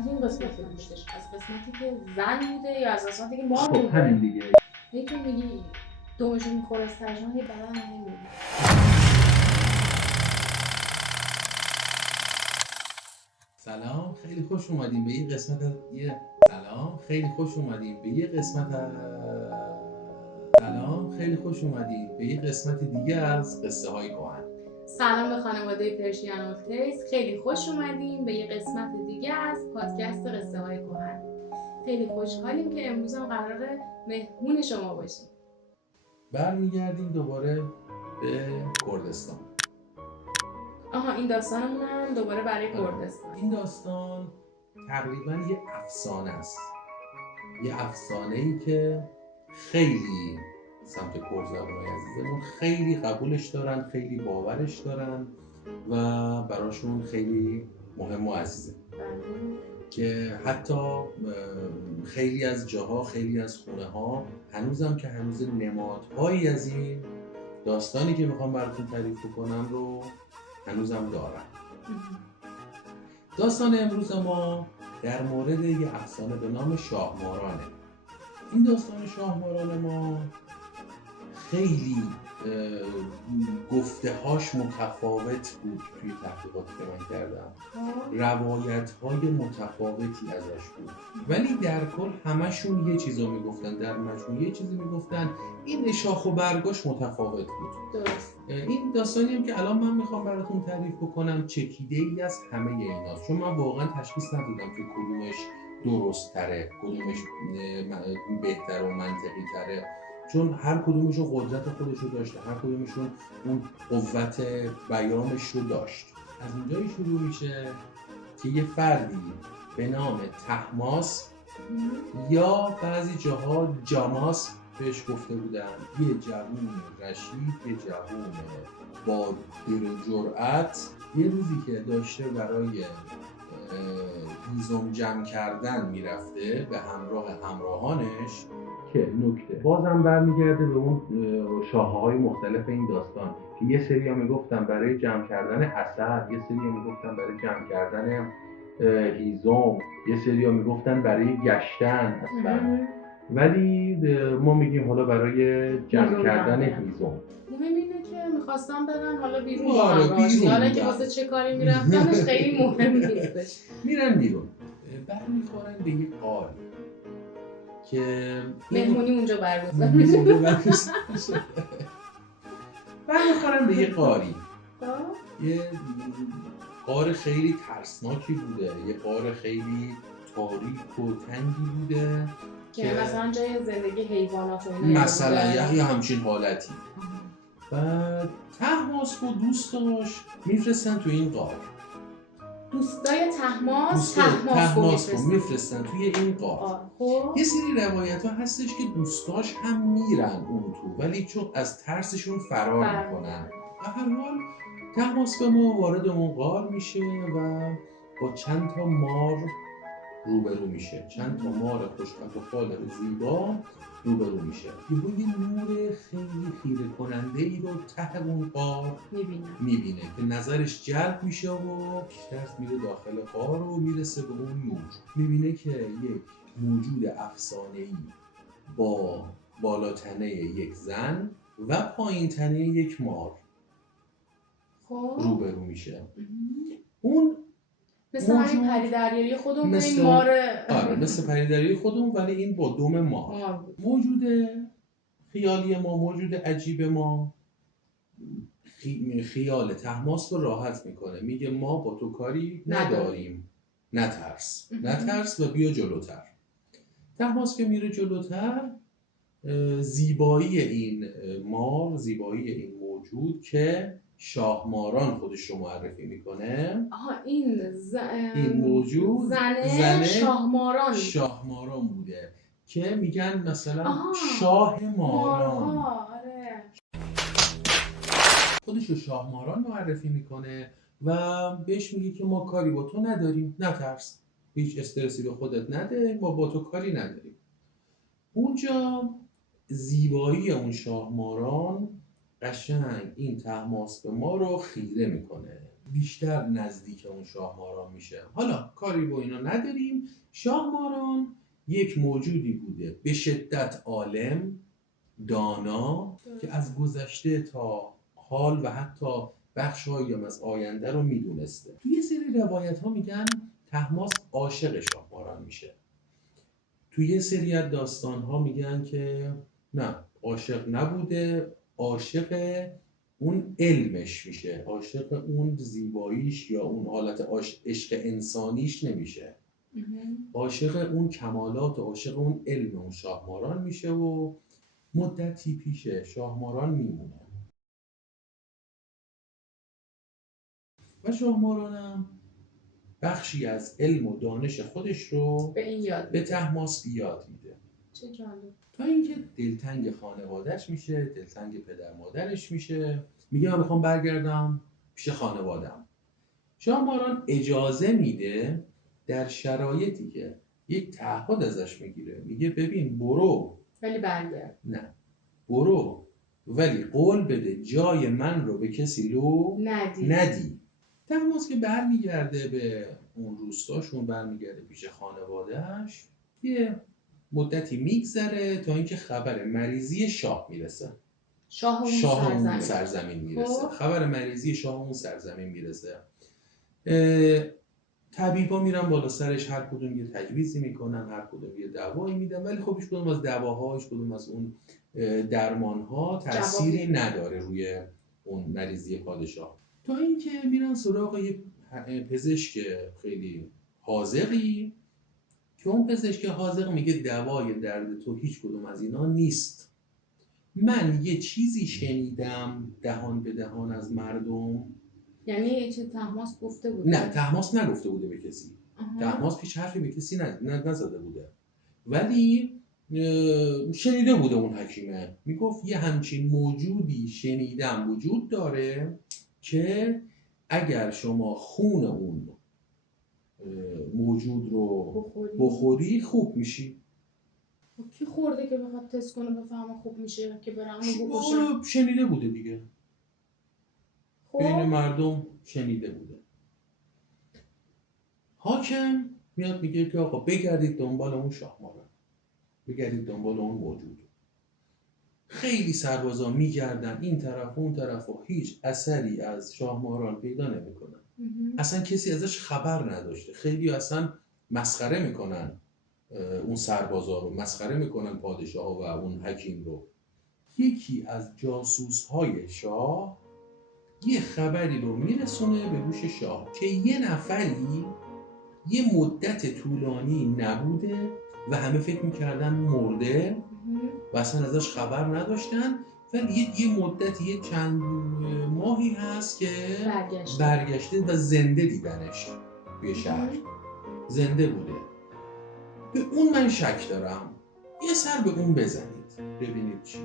کدوم قسمت رو دوست داشتی؟ از قسمتی که زن بوده یا از قسمتی که مار خب بوده؟ همین دیگه. هی تو میگی دومشون میخوره از ترجمه، هی بدن نمیگی. سلام، خیلی خوش اومدیم به یه قسمت سلام، خیلی خوش اومدیم به یه قسمت دیگه از قصه های کهن. سلام به خانواده پرشین اولد تیلز، خیلی خوش اومدیم به یه قسمت دیگه از پادکست قصه های کهن. خیلی خوشحالیم که امروز هم قراره مهمون شما باشیم. برمیگردیم دوباره به کردستان. این داستانمون هم دوباره برای کردستان. این داستان تقریبا یه افسانه است، یه افسانه‌ای که خیلی سمت کرزبانای عزیزمون خیلی قبولش دارن، خیلی باورش دارن و براشون خیلی مهم و عزیزه. که حتی خیلی از جاها، خیلی از خونه ها هنوزم که هنوز نمادهایی از این داستانی که میخوام براتون تعریف کنم رو هنوزم دارن. داستان امروز ما در مورد یه افسانه به نام شاهمارانه. این داستان شاهماران ما خیلی گفته هاش متفاوت بود. توی تحقیقاتی که من کردم روایت های متفاوتی ازش بود، ولی در کل همشون یه چیزو میگفتن، در مجموع یه چیزی میگفتن. این شاخ و برگاش متفاوت بود. درست. این داستانی هم که الان من میخوام براتون تعریف بکنم چکیده ای از همه ایناست، چون من واقعا تشخیص ندادم که کدومش درست تره، کدومش بهتر و منطقی تره، چون هر کدومشون قدرت خودشو داشته، هر کدومشون اون قوت بیانش رو داشت. از اونجایی شروع میشه که یه فردی به نام طهماسپ یا بعضی جاها جاماسپ بهش گفته بودن، یه جوون رشید، یه جوون با دل و جرأت، یه روزی که داشته برای هیزم جمع کردن میرفته به همراه همراهانش، که نکته بازم برمیگرده به اون شاخه‌های مختلف این داستان که یه سری ها میگفتن برای جمع کردن عسل، یه سری ها میگفتن برای جمع کردن هیزم، یه سری ها میگفتن برای گشتن اصلا، ولی ما میگیم حالا برای جمع کردن هیزم. مهم اینه که میخواستم برن حالا بیرون آره، با هم بیرون که واسه چه کاری میرفتنش خیلی مهم نیستش. میرن بیرون، برمیخورن به یه قاری که مهمونی اونجا برگزار برمیخورن به یه قاری. یه غار خیلی ترسناکی بوده، یه غار خیلی تاریک و تنگی بوده که مثلا جای زندگی حیوانات و اینا مثلا یا همچین حالتی. بعد طهماسپ و دوستاش میفرستن تو این غار. دوستای طهماسپ میفرستن توی این غار. یه سری روایت ها هستش که دوستاش هم میرن اون تو، ولی چون از ترسشون فرار میکنن. و هر حال طهماسپ ما وارد اون غار میشه و با چند تا مار روبرو میشه، چند تا مار خوشبخت و فال زیبا روبرو میشه. یه نور خیلی خیره کننده ای رو ته اون غار میبینه که نظرش جلب میشه و بیشتر میره داخل غار و میرسه به اون نور. میبینه که یک موجود افسانه‌ای با بالاتنه یک زن و پایین تنه یک مار روبرو میشه. اون مثل همین پری دریایی خودمون به این مار. آره، مثل پری دریایی خودمون، ولی این با دم مار. موجود خیالی ما، موجود عجیب ما، خیال طهماسپ رو راحت میکنه، میگه ما با تو کاری نداریم، نترس و بیا جلوتر. طهماسپ میره جلوتر. زیبایی این مار، زیبایی این موجود که شاهماران خودش رو معرفی میکنه. این موجود زن شاهماران بوده که میگن مثلا شاه ماران. آره. خودش رو شاهماران معرفی میکنه و بهش میگه که ما کاری با تو نداریم، نترس، هیچ استرسی به خودت نده، ما با تو کاری نداریم. اونجا زیبایی اون شاهماران قشنگ این طهماسپ ما رو خیره میکنه بیشتر نزدیک اون شاهماران میشه. حالا کاری با اینا نداریم. شاهماران یک موجودی بوده به شدت عالم، دانا، که از گذشته تا حال و حتی بخش‌هایی هم از آینده رو میدونسته. توی یه سری روایت ها میگن طهماسپ عاشق شاهماران میشه. توی یه سری از داستان ها میگن که نه، عاشق نبوده، عاشق اون علمش میشه، عاشق اون زیباییش یا اون حالت عشق انسانیش نمیشه، عاشق اون کمالات و عاشق اون علم اون شاهماران میشه و مدتی پیشه شاهماران میمونه. و شاهمارانم بخشی از علم و دانش خودش رو به طهماسپ یاد میده. چه جالب. تا اینکه دلتنگ خانواده‌اش میشه، دلتنگ پدر مادرش میشه، میگه من میخوام برگردم پیش خانوادم. شاهماران اجازه میده در شرایطی که یک تعهد ازش میگیره، میگه ببین برو ولی برگرد. نه، برو ولی قول بده جای من رو به کسی ندی. طهماسپ که برمیگرده به اون روستاشون، برمیگرده پیش خانواده‌اش، یه مدتی میگذره تا اینکه خبر مریضی شاه میرسه. شاه اون سرزمین میرسه. خبر مریضی شاه اون سرزمین میرسه. طبیبا میرن بالا سرش، هر کدوم یه تجویزی میکنن، هر کدوم یه دوایی میدن، ولی خب هیچ کدوم از دواها، هیچ کدوم از اون درمانها تأثیری نداره روی اون مریضی پادشاه. تا اینکه میرن سراغ یه پزشک خیلی حاذقی که اون پزشک حاذق میگه دوای درد تو هیچ کدوم از اینا نیست. من یه چیزی شنیدم دهان به دهان از مردم. یعنی چه طهماسپ گفته بوده؟ نه، طهماسپ نگفته بوده به کسی. طهماسپ هیچ حرفی به کسی نزده بوده، ولی شنیده بوده. اون حکیمه میگفت یه همچین موجودی شنیدم وجود داره که اگر شما خون اون موجود رو بخوری خوب میشی. کی خورده که بخواد تست کنه بفهمه خوب میشه که برم اونو بکشم؟ شنیده بوده دیگه. بین مردم شنیده بوده. حاکم میاد میگه که آقا بگردید دنبال اون شاهماران، بگردید دنبال اون موجود. خیلی سربازا میگردن این طرف اون طرف و هیچ اثری از شاهماران پیدا نمیکنن. اصلا کسی ازش خبر نداشته. خیلی اصلا مسخره میکنن اون سربازا رو، مسخره میکنن پادشاه و اون حکیم رو. یکی از جاسوس‌های شاه یه خبری رو میرسونه به گوش شاه که یه نفری یه مدت طولانی نبوده و همه فکر میکردن مرده و اصلا ازش خبر نداشتن، ولی یه مدت، یه چند ماهی هست که برگشته و زنده دیدنش توی شهر. زنده بوده. به اون من شک دارم، یه سر به اون بزنید ببینید چی.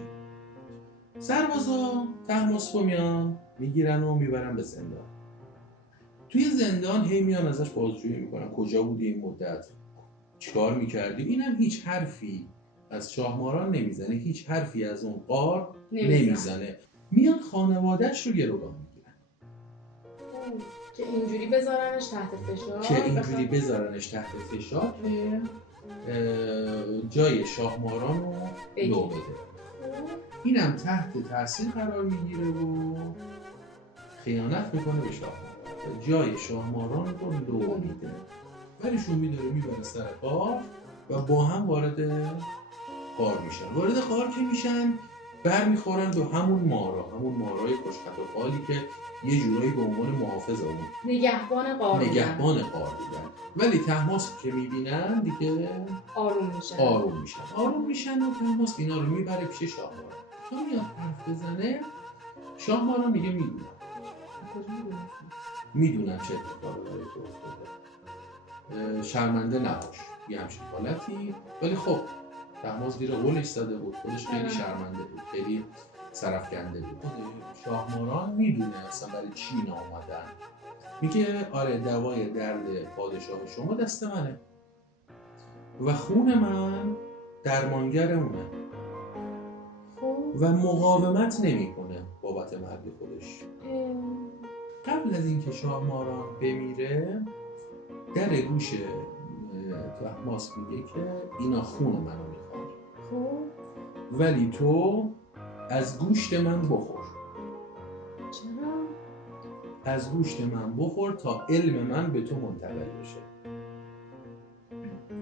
سربازا طهماسپ میان میگیرن و میبرن به زندان. توی زندان هی میان ازش بازجویی میکنن، کجا بودی این مدت، چیکار میکردی. اینم هیچ حرفی از شاهماران نمیزنه، هیچ حرفی از اون غار نمیزنه. میان خانواده‌اش رو گروگان میگیرن که اینجوری بذارنش تحت فشار که جای شاهماران رو لو بده. اینم تحت تاثیر قرار میگیره و خیانت میکنه به شاهماران، جای شاهماران رو لو میده. ولیشون میداره میبره سر غار و با هم وارد غار میشن. وارد غار که میشن برمیخورن به همون مارای خوشخط و خالی که یه جورایی به عنوان محافظ اون نگهبان غار بودن. ولی طهماسپ که میبینن دیگه آروم میشن و طهماسپ اینا رو میبره پیش شاهماران. تا میاد حرف بزنه، شاهماران میگه میدونم چه اتفاقی داره تو افتاده، شرمنده نباش، یه همچین حالتی. ولی خب طهماسپ زیر قولش زده بود، خودش خیلی شرمنده بود، خیلی سرفکنده بود. شاهماران میدونه اصلا برای چی اینا اومدن. میگه آره، دوای درد پادشاه شما دست منه و خون من درمانگر اونه و مقاومت نمیکنه بابت مرگ خودش. قبل از اینکه شاهماران بمیره در گوش طهماسپ میگه که اینا خون منو میخوان، خب ولی تو از گوشت من بخور. چرا؟ از گوشت من بخور تا علم من به تو منتقل بشه،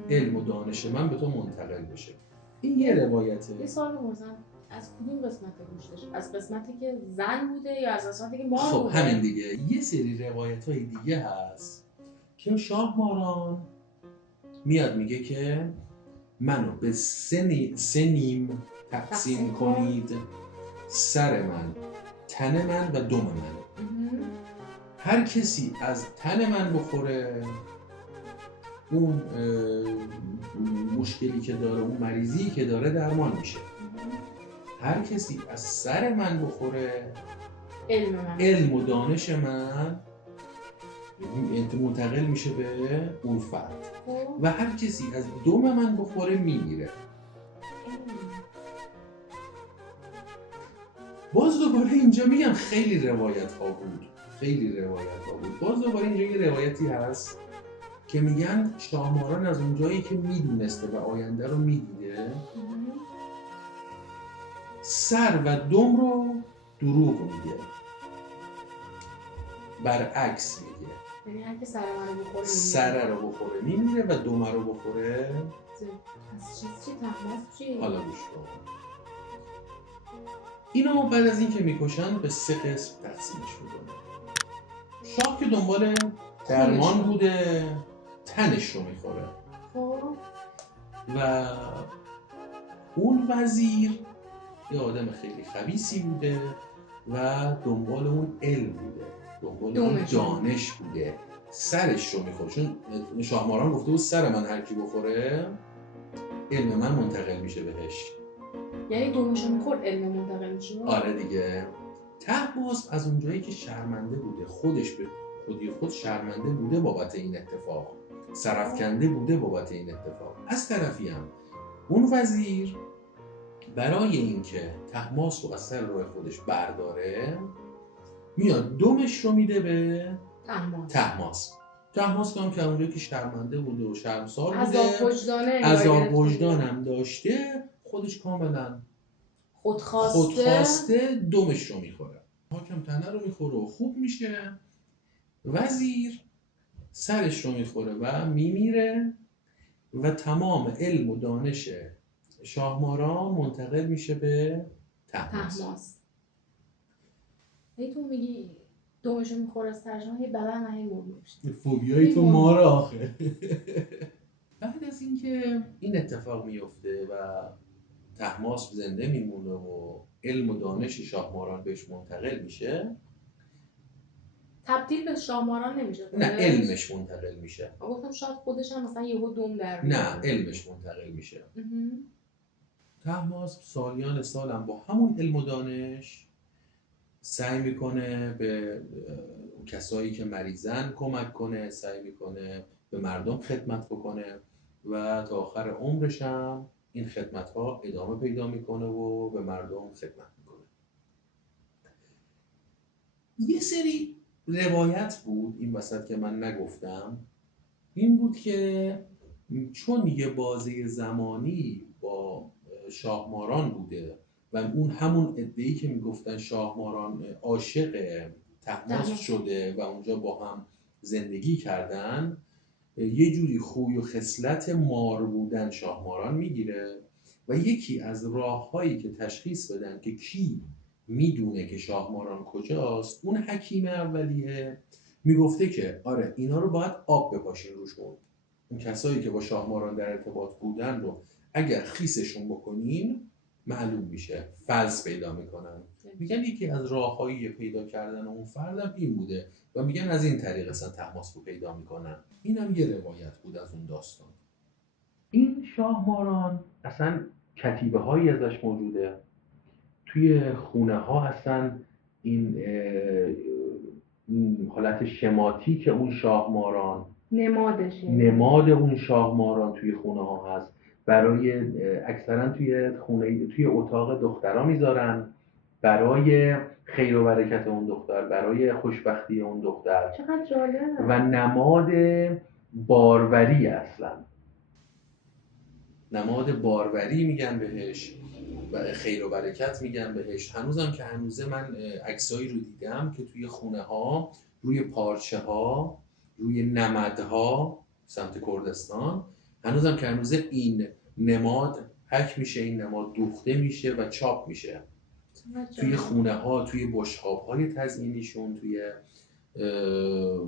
علم و دانش من به تو منتقل بشه. این یه روایته. یه سوال بپرسم، از کدوم قسمت گوشتش؟ از قسمتی که زن بوده یا از قسمتی که مار خب بوده؟ همین دیگه. یه سری روایت‌های دیگه هست که شاهماران میاد میگه که منو به سه نیم تقسیم کنید، سر من، تن من و دم من. هر کسی از تن من بخوره اون مشکلی که داره، اون مریضی که داره درمان میشه. هر کسی از سر من بخوره علم و دانش من منتقل میشه به اون فرد و هر کسی از دم من بخوره میمیره. باز دوباره اینجا میگم خیلی روایت ها بود. باز دوباره اینجا یه روایتی هست که میگن شاهماران از اونجایی که میدونسته و آینده رو میدیده سر و دم رو دروغ میگه، برعکس میگه. یعنی هر که سر رو بخوره میمیره و دم رو بخوره. از چی تحماس چی؟ حالا گوش کن. اینا بعد از این که میکشن به 3 قسم تقسیمش میکنن. شاه که دنبال درمان بوده تنش رو میخوره و اون وزیر یه آدم خیلی خبیثی بوده و دنبال اون علم بوده، دنبال اون دانش بوده، سرش رو میخوره. چون شاهماران گفته بود سر من هر کی بخوره علم من منتقل میشه بهش. یعنی دمشو میخورد علم منتقل میشه؟ آره دیگه. طهماسپ از اونجایی که شرمنده بوده، خودش به خود شرمنده بوده بابت این اتفاق، سرافکنده بوده بابت این اتفاق. از طرفی هم اون وزیر برای اینکه طهماسپ رو از سر راه خودش برداره میاد دمش رو میده به طهماسپ هم که اونجایی که شرمنده بوده و شرمسار بوده، عذاب وجدان هم داشته، خودش کاملا خودخواسته دمش رو میخوره. حاکم تنه رو میخوره و خوب میشه، وزیر سرش رو میخوره و میمیره و تمام علم و دانش شاهماران منتقل میشه به طهماسپ. تو میگی دمشو میخوره از ترجمه هی بدن هی مرمور میشه. فوبیای تو مار آخه. بعد از اینکه این اتفاق میفته و طهماسپ زنده میمونه و علم و دانش شاهماران بهش منتقل میشه، تبدیل به شاهماران نمیشه. نه علمش منتقل میشه. گفتم شاید خودش هم مثلا یهو دم در نه علمش منتقل میشه. طهماسپ سالیان سالم با همون علم و دانش سعی میکنه به کسایی که مریضن کمک کنه، سعی میکنه به مردم خدمت بکنه و تا آخر عمرش هم این خدمت‌ها ادامه پیدا میکنه و به مردم خدمت میکنه. یه سری روایت بود این وسط که من نگفتم، این بود که چون یه بازه زمانی با شاهماران بوده و اون همون عده‌ای که میگفتن شاهماران عاشق طهماسپ شده و اونجا با هم زندگی کردن، یه جوری خوی و خصلت مار بودن شاهماران میگیره و یکی از راه‌هایی که تشخیص بدن که کی میدونه که شاهماران کجاست، اون حکیم اولیه میگفته که آره اینا رو باید آب بپاشین روشون، اون کسایی که با شاهماران در ارتباط بودن رو اگر خیسشون بکنین معلوم میشه، فلس پیدا میکنن. میگن یکی از راه‌های پیدا کردن اون فردم این بوده و میگن از این طریق اصلا طهماسپ رو پیدا میکنن. اینم یه روایت بود از اون داستان. این شاهماران اصلا کتیبه هایی ازش موجوده، توی خونه ها هستن این حالت شماتیک اون شاهماران، نماد اون شاهماران توی خونه ها هست. برای اکثرا توی اتاق دخترها میذارن برای خیر و برکت اون دختر، برای خوشبختی اون دختر. چقدر جالب. و نماد باروری، اصلا نماد باروری میگن بهش و خیر و برکت میگن بهش. هنوزم که هنوزه من عکسایی رو دیدم که توی خونه ها، روی پارچه ها، روی نمدها سمت کردستان، هنوزم که هنوزه این نماد حک میشه، این نماد دوخته میشه و چاپ میشه توی خونه ها، توی بشقاب های تزئینیشون، توی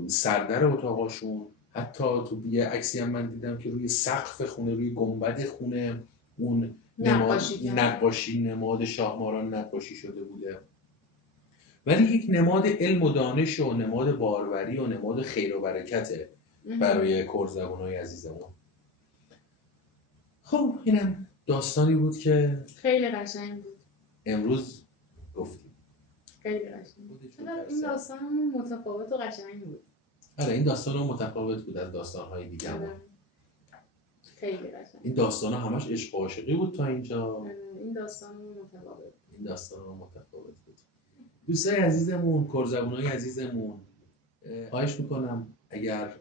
سردر اتاقاشون. حتی تو یه عکسی هم من دیدم که روی سقف خونه، روی گنبد خونه اون نقاشی نماد شاهماران نقاشی شده بوده. ولی یک نماد علم و دانش و نماد باروری و نماد خیر و برکته برای کرزبانای عزیزمون. خب اینم داستانی بود که خیلی قشنگ بود امروز گفتیم. خیلی قشنگ بود. این داستانمون متفاوت و قشنگ بود. آره این داستان متفاوت بود از داستان‌های دیگه‌مون. خیلی قشنگ. این داستانا همش عشق و عاشقی بود تا اینجا. این داستانمون متفاوت. این داستانا متفاوت بود. دوستای عزیزمون، کرزبونای عزیزمون، خواهش میکنم اگر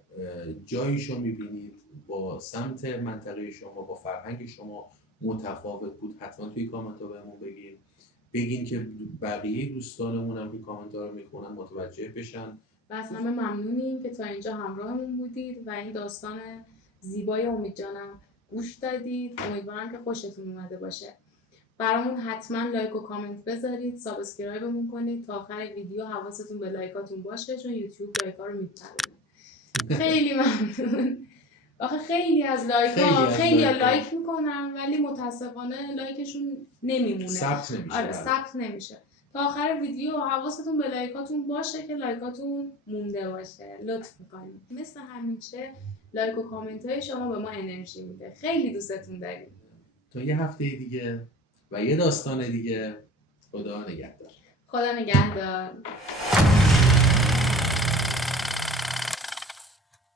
جاییشو میبینید با سمت منطقه شما، با فرهنگ شما متفاوت بود، حتما توی کامنت ها بهمون بگین که بقیه دوستانمون هم که کامنت ها رو میخونن متوجه بشن. و از همه ممنونیم که تا اینجا همراهمون بودید و این داستان زیبای امید جانم گوش دادید. امیدوارم که خوشتون اومده باشه. برامون حتما لایک و کامنت بذارید، سابسکرایبمون کنید. تا آخر ویدیو حواستون به لایکاتون باشه چون یوتیوب لایکا رو میپرونه. خیلی ممنون. آخه خیلی از لایکا خیلی لایک میکنن ولی متاسفانه لایکشون نمیمونه، ثبت نمیشه. آره ثبت نمیشه. تا آخر ویدیو حواستون به لایکاتون باشه که لایکاتون مونده باشه. لطف میکنید. مثل همیشه لایک و کامنت های شما به ما انرژی میده. خیلی دوستتون داریم. تا یه هفته دیگه و یه داستان دیگه. خدا نگهدار. خدا نگهدار.